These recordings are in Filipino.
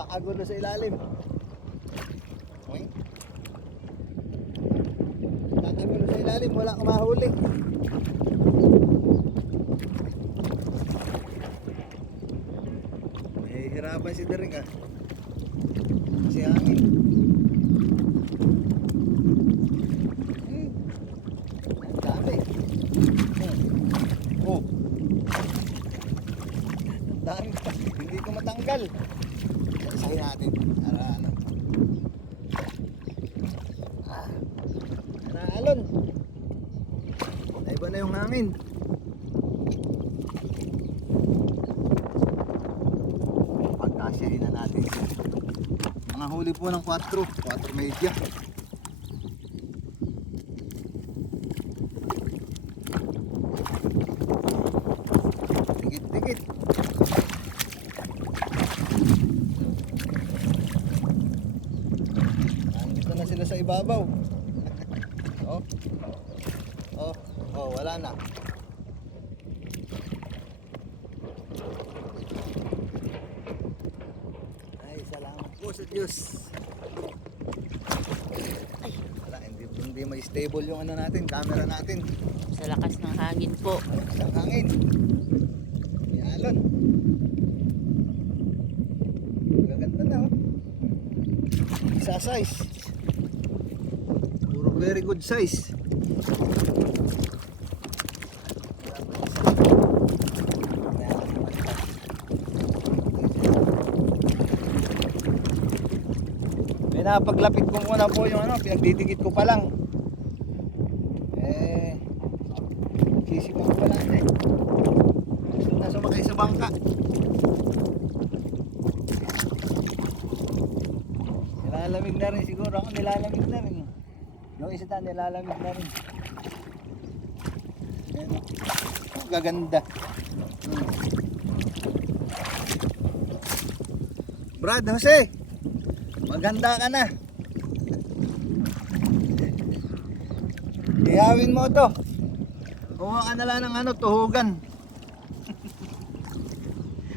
Kakagulo sa ilalim. Okay. Kakagulo sa ilalim, wala kang mahuli. Hirapan si Derek ah. Kasi hangin. Ang dami. Oh. Ang dami pa. Hindi ko matanggal. Sasahin natin. Para ano. Naalon. Iba na yung hangin. Pagkasyahin na natin. Mga huli po ng 4 media. Dikit-dikit. Nandito na sila sa ibabaw. Oh. Oh, oh, wala na. Ay, salamat po sa Diyos. Ay, wala, hindi may stable yung ano natin, camera natin. Sa lakas ng hangin po. Sa hangin. May alon. Magaganda na oh. Isa size. Puro very good size. May napaglapit ko muna po yung ano, pinagdidikit ko pa lang. Sisipag ko pala eh. Gusto na sumakay sa bangka. Nilalamig na rin siguro ako, nilalamig na rin. Yung isa na nilalamig na rin. Ayan. Oh, gaganda. Brad Jose, maganda ka na. Ihawin mo to. Kuha ka na lang ng ano, tuhugan.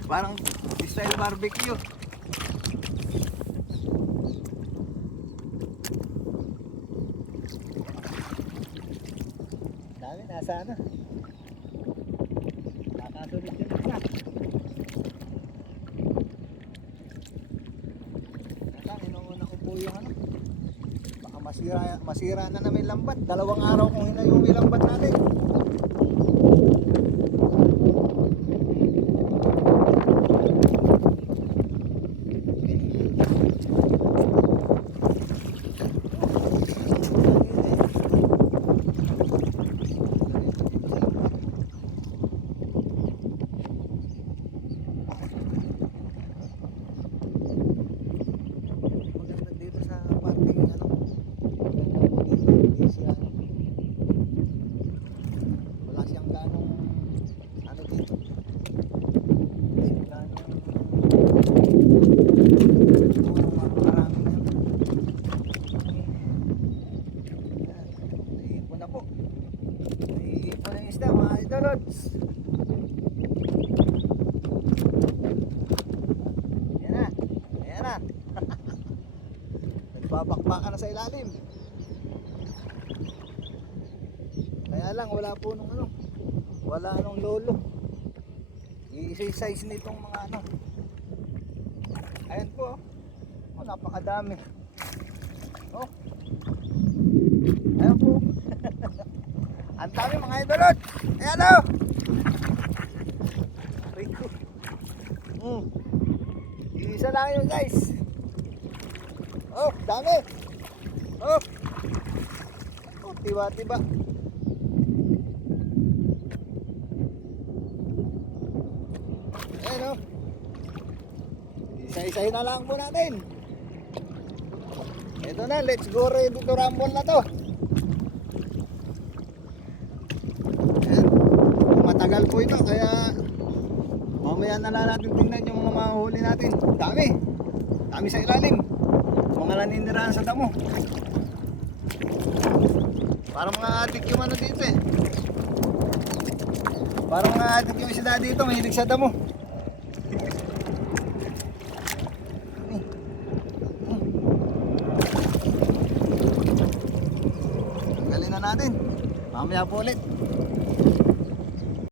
Parang style barbecue. Dami, nasa ano. Nakasunod yun na. Lang, inuuna ko po yung ano. Baka masira na namin lambat. 2 araw kung hinayong yung lambat natin. Ayan na. Ayan na. Nagbabakbaka na sa ilalim. Kaya lang wala po nung ano. Wala nung lolo. I-size nitong mga ano. Ayan po. Oh, napakadami. Oh. Ayan po. Ang dami mga idolot. Ayan o. Rico. Isa lang yun guys. Oh, dami. Oh. Oh, tiba-tiba. Ayan o. Isa-isahin na lang po natin. Ito na, let's go ready to rumble na to. Ayan. Matagal po ito kaya mamaya na lang natin tingnan yung mga huli natin. Dami. Dami sa ilalim. Mga naninirahan sa damo. Parang mga adik yung ano dito eh. Parang mga adik yung isda dito. Mahilig sa damo. natin. Mamaya po ulit.